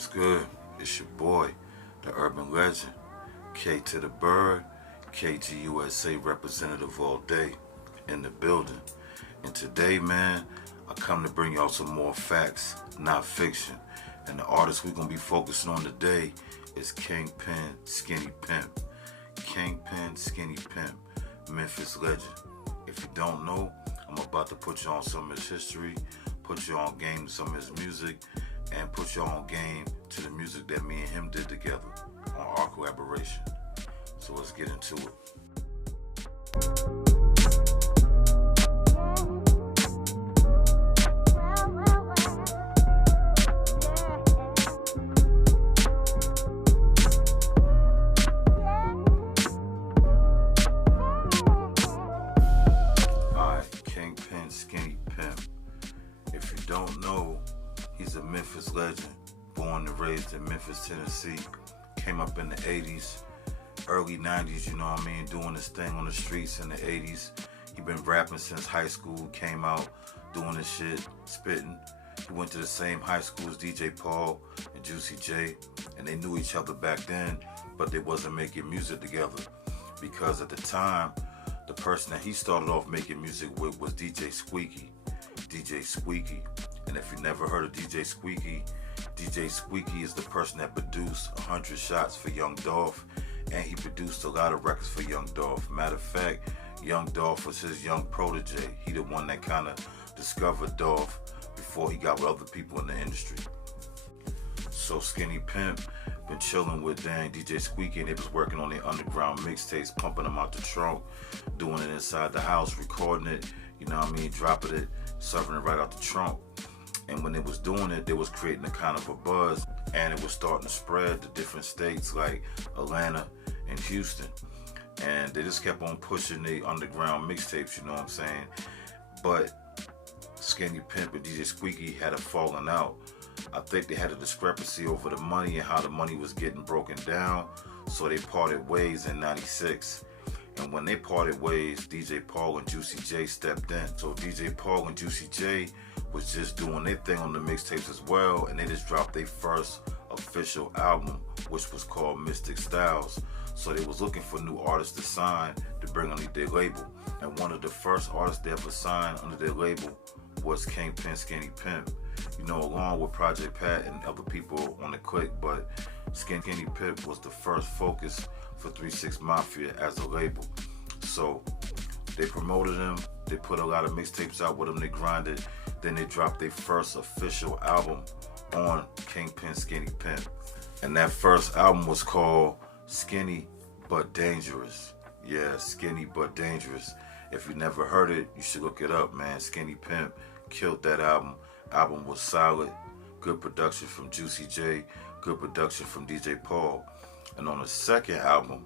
What's good? It's your boy, the urban legend, K to the Bird, KGUSA representative all day in the building. And today, man, I come to bring y'all some more facts, not fiction. And the artist we're gonna be focusing on today is Kingpin, Skinny Pimp. Kingpin, Skinny Pimp, Memphis legend. If you don't know, I'm about to put you on some of his history, put you on game to some of his music, and put you on game to the music that me and him did together on our collaboration. So let's get into it. Kingpin, Skinny Pimp. If you don't know, he's a Memphis legend, born and raised in Memphis, Tennessee. Came up in the 80s, early 90s, you know what I mean, doing his thing on the streets in the 80s. He been rapping since high school, came out doing his shit, spitting. He went to the same high school as DJ Paul and Juicy J, and they knew each other back then, but they wasn't making music together because at the time, the person that he started off making music with was DJ Squeaky. DJ Squeaky. And if you never heard of DJ Squeaky is the person that produced 100 Shots for Young Dolph, and he produced a lot of records for Young Dolph. Matter of fact, Young Dolph was his young protege. He the one that kind of discovered Dolph before he got with other people in the industry. So Skinny Pimp been chilling with DJ Squeaky, and they was working on their underground mixtapes, pumping them out the trunk, doing it inside the house, recording it, you know what I mean, dropping it, serving it right out the trunk. And when they was doing it, they was creating a kind of a buzz, and it was starting to spread to different states like Atlanta and Houston. And they just kept on pushing the underground mixtapes, you know what I'm saying? But Skinny Pimp and DJ Squeaky had a falling out. I think they had a discrepancy over the money and how the money was getting broken down, so they parted ways in '96. And when they parted ways, DJ Paul and Juicy J stepped in. So DJ Paul and Juicy J was just doing their thing on the mixtapes as well, and they just dropped their first official album, which was called Mystic Styles. So they was looking for new artists to sign to bring under their label. And one of the first artists they ever signed under their label was Kingpin, Skinny Pimp. You know, along with Project Pat and other people on the clique, but Skinny Pimp was the first focus for 3-6 Mafia as a label. So they promoted him, they put a lot of mixtapes out with him, they grinded, then they dropped their first official album on Kingpin, Skinny Pimp. And that first album was called Skinny But Dangerous. Yeah, Skinny But Dangerous. If you never heard it, you should look it up, man. Skinny Pimp killed that album. Album was solid. Good production from Juicy J. Good production from DJ Paul. And on the second album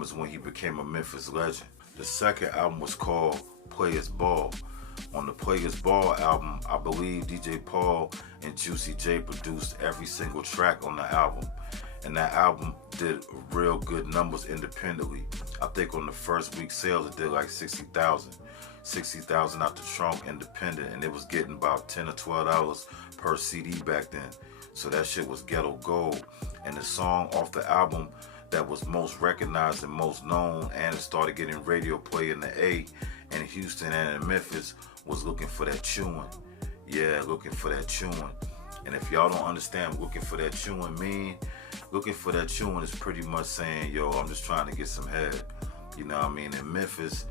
is when he became a Memphis legend. The second album was called Players Ball. On the Players Ball album, I believe DJ Paul and Juicy J produced every single track on the album. And that album did real good numbers independently. I think on the first week sales, it did like 60,000. 60,000 out the trunk independent, and it was getting about $10 or $12 per CD back then. So that shit was ghetto gold. And the song off the album that was most recognized and most known, and it started getting radio play in the A in Houston and in Memphis, was Looking for That Chewing. Yeah, Looking for That Chewing. And if y'all don't understand what Looking for That Chewing mean, Looking for That Chewing is pretty much saying, yo, I'm just trying to get some head. You know what I mean? In Memphis,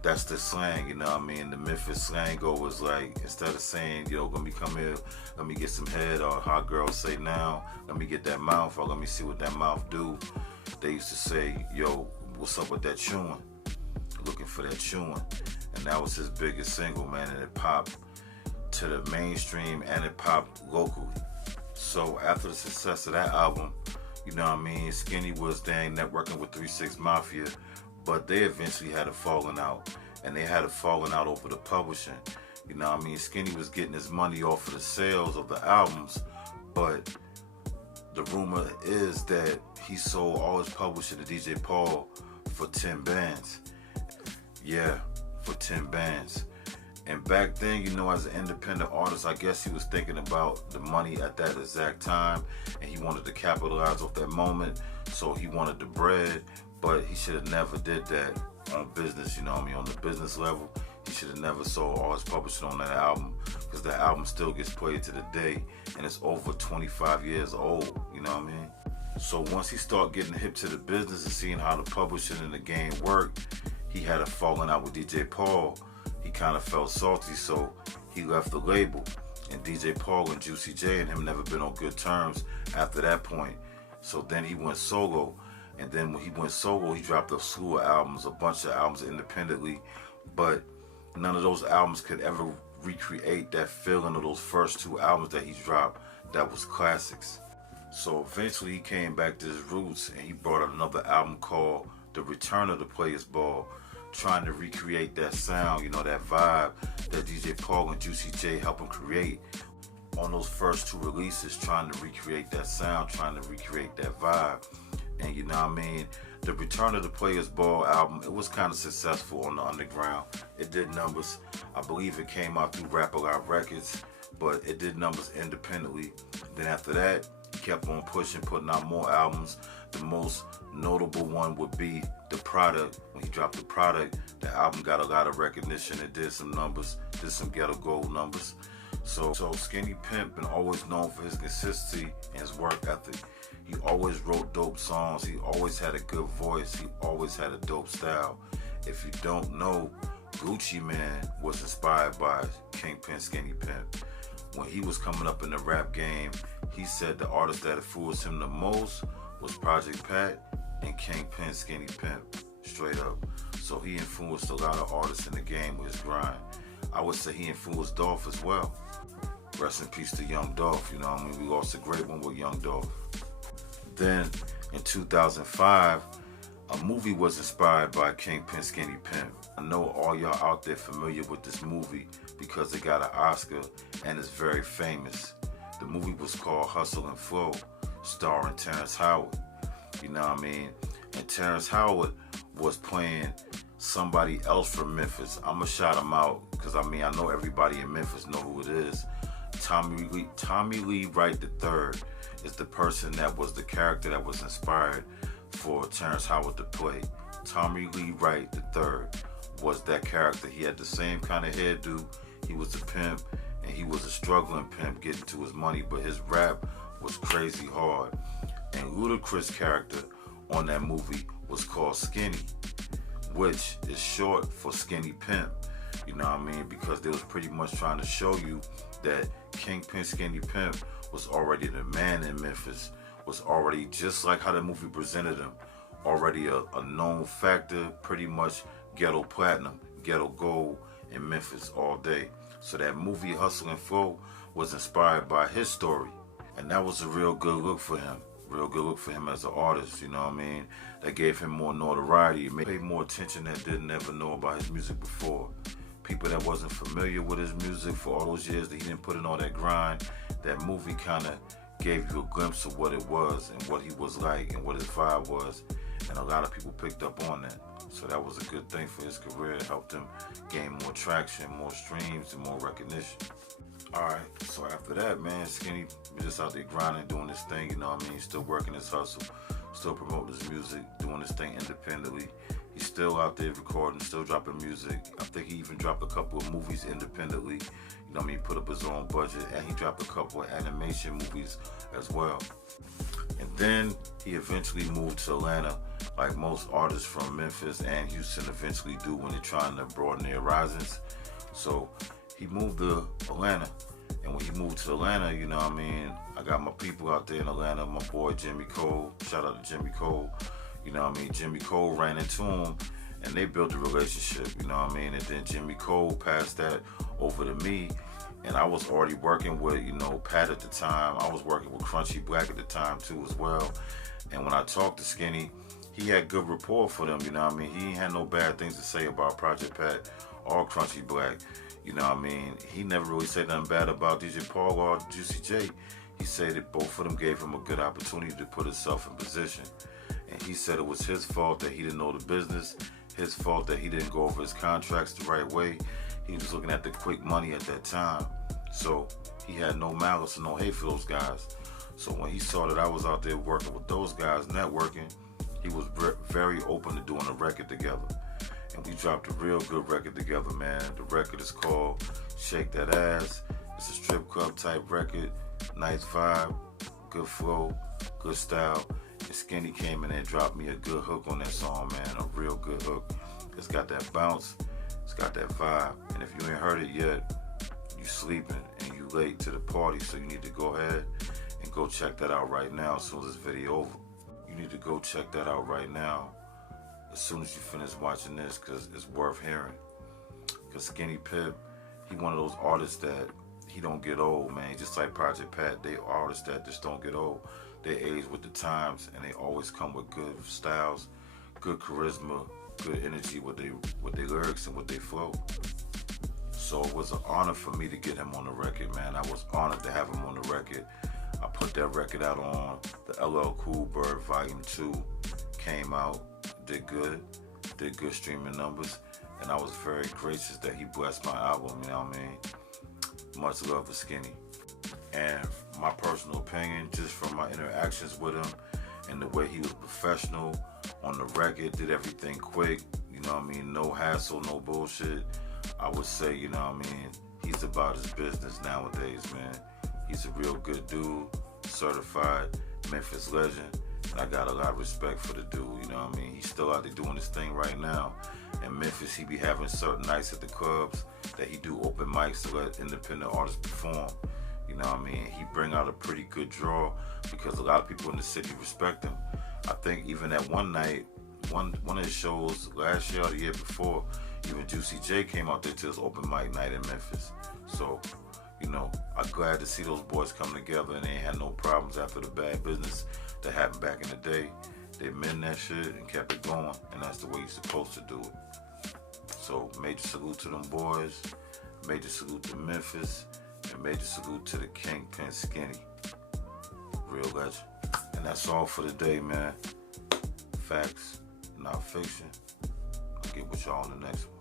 that's the slang, you know what I mean? The Memphis slang was like, instead of saying, yo, let me come here, let me get some head, or how girls say now, let me get that mouth, or let me see what that mouth do. They used to say, yo, what's up with that chewing? Looking for that chewing. And that was his biggest single, man, and it popped to the mainstream and it popped locally. So after the success of that album, you know what I mean, Skinny was dang networking with 3-6 Mafia, but they eventually had a falling out, and they had a falling out over the publishing. You know what I mean? Skinny was getting his money off of the sales of the albums, but the rumor is that he sold all his publishing to DJ Paul for 10 bands. Yeah, for 10 bands. And back then, as an independent artist, I guess he was thinking about the money at that exact time, and he wanted to capitalize off that moment, so he wanted the bread, but he should have never did that on business, on the business level. He should have never sold all his publishing on that album, because that album still gets played to the day, and it's over 25 years old, So once he started getting hip to the business and seeing how the publishing and the game worked, he had a falling out with DJ Paul. He kind of felt salty, so he left the label. And DJ Paul and Juicy J and him never been on good terms after that point. So then he went solo. And then when he went solo, he dropped a slew of albums, a bunch of albums independently. But none of those albums could ever recreate that feeling of those first two albums that he dropped that was classics. So eventually he came back to his roots and he brought out another album called The Return of the Players Ball, trying to recreate that sound, that vibe that DJ Paul and Juicy J helped him create on those first two releases, trying to recreate that sound, trying to recreate that vibe. And the Return of the Players Ball album, it was kind of successful on the underground. It did numbers. I believe it came out through Rap A Lot Records, but it did numbers independently. Then after that, he kept on pushing, putting out more albums. The most notable one would be The Product. When he dropped The Product, the album got a lot of recognition. It did some numbers, did some ghetto gold numbers. So Skinny Pimp been always known for his consistency and his work ethic. He always wrote dope songs. He always had a good voice. He always had a dope style. If you don't know, Gucci Mane was inspired by Kingpin, Skinny Pimp. When he was coming up in the rap game, he said the artist that influenced him the most was Project Pat and Kingpin, Skinny Pimp, straight up. So he influenced a lot of artists in the game with his grind. I would say he influenced Dolph as well. Rest in peace to Young Dolph, we lost a great one with Young Dolph. Then, in 2005, a movie was inspired by Kingpin, Skinny Pimp. I know all y'all out there familiar with this movie because it got an Oscar and it's very famous. The movie was called Hustle and Flow, starring Terrence Howard. And Terrence Howard was playing somebody else from Memphis. I'm gonna shout him out because I know everybody in Memphis know who it is. Tommy Lee Wright III is the person that was the character that was inspired for Terrence Howard to play. Tommy Lee Wright III was that character. He had the same kind of hairdo. He was a pimp, and he was a struggling pimp getting to his money, but his rap was crazy hard. And Ludacris' character on that movie was called Skinny, which is short for Skinny Pimp. Because they was pretty much trying to show you that Kingpin, Skinny Pimp was already the man in Memphis, was already, just like how the movie presented him, already a known factor, pretty much ghetto platinum, ghetto gold in Memphis all day. So that movie Hustle and Flow was inspired by his story. And that was a real good look for him. Real good look for him as an artist, That gave him more notoriety. It made more attention that didn't ever know about his music before. People that wasn't familiar with his music for all those years that he didn't put in all that grind, that movie kind of gave you a glimpse of what it was and what he was like and what his vibe was. And a lot of people picked up on that. So that was a good thing for his career. It helped him gain more traction, more streams, and more recognition. Alright, so after that, man, Skinny was just out there grinding, doing his thing, still working his hustle, still promoting his music, doing his thing independently. He's still out there recording, still dropping music. I think he even dropped a couple of movies independently. Put up his own budget, and he dropped a couple of animation movies as well. And then he eventually moved to Atlanta, like most artists from Memphis and Houston eventually do when they're trying to broaden their horizons. So he moved to Atlanta. And when he moved to Atlanta, I got my people out there in Atlanta, my boy Jimmy Cole. Shout out to Jimmy Cole. Jimmy Cole ran into him and they built a relationship, And then Jimmy Cole passed that over to me. And I was already working with, Pat at the time. I was working with Crunchy Black at the time too as well. And when I talked to Skinny, he had good rapport for them, He ain't had no bad things to say about Project Pat or Crunchy Black. He never really said nothing bad about DJ Paul or Juicy J. He said that both of them gave him a good opportunity to put himself in position. And he said it was his fault that he didn't know the business, his fault that he didn't go over his contracts the right way, He was looking at the quick money at that time. So he had no malice and no hate for those guys. So when he saw that I was out there working with those guys, networking, he was very open to doing a record together. And we dropped a real good record together, man. The record is called Shake That Ass. It's a strip club type record, nice vibe, good flow, good style. And Skinny came in and dropped me a good hook on that song, man, a real good hook. It's got that bounce, it's got that vibe. And if you ain't heard it yet, you sleeping and you late to the party, so you need to go ahead and go check that out right now as soon as this video over. You need to go check that out right now as soon as you finish watching this, because it's worth hearing. Because Skinny Pimp, he one of those artists that he don't get old, man. Just like Project Pat, they artists that just don't get old. They age with the times, and they always come with good styles, good charisma, good energy with their lyrics and with their flow. So it was an honor for me to get him on the record, man. I was honored to have him on the record. I put that record out on the LL Cool Bird Volume 2. Came out, did good streaming numbers, and I was very gracious that he blessed my album, you know what I mean? Much love for Skinny. And my personal opinion, just from my interactions with him and the way he was professional on the record, did everything quick, you know what I mean? No hassle, no bullshit. I would say, you know what I mean, he's about his business nowadays, man. He's a real good dude, certified Memphis legend, and I got a lot of respect for the dude, you know what I mean? He's still out there doing his thing right now. In Memphis, he be having certain nights at the clubs that he do open mics to let independent artists perform. You know what I mean? He bring out a pretty good draw because a lot of people in the city respect him. I think even at one night, one of his shows last year or the year before, even Juicy J came out there to his open mic night in Memphis. So, you know, I'm glad to see those boys come together and they ain't had no problems after the bad business that happened back in the day. They mend that shit and kept it going, and that's the way you're supposed to do it. So, major salute to them boys, major salute to Memphis, and major salute to the Kingpin Skinny. Real legend. And that's all for today, man. Facts, not fiction. I'll get with y'all on the next one.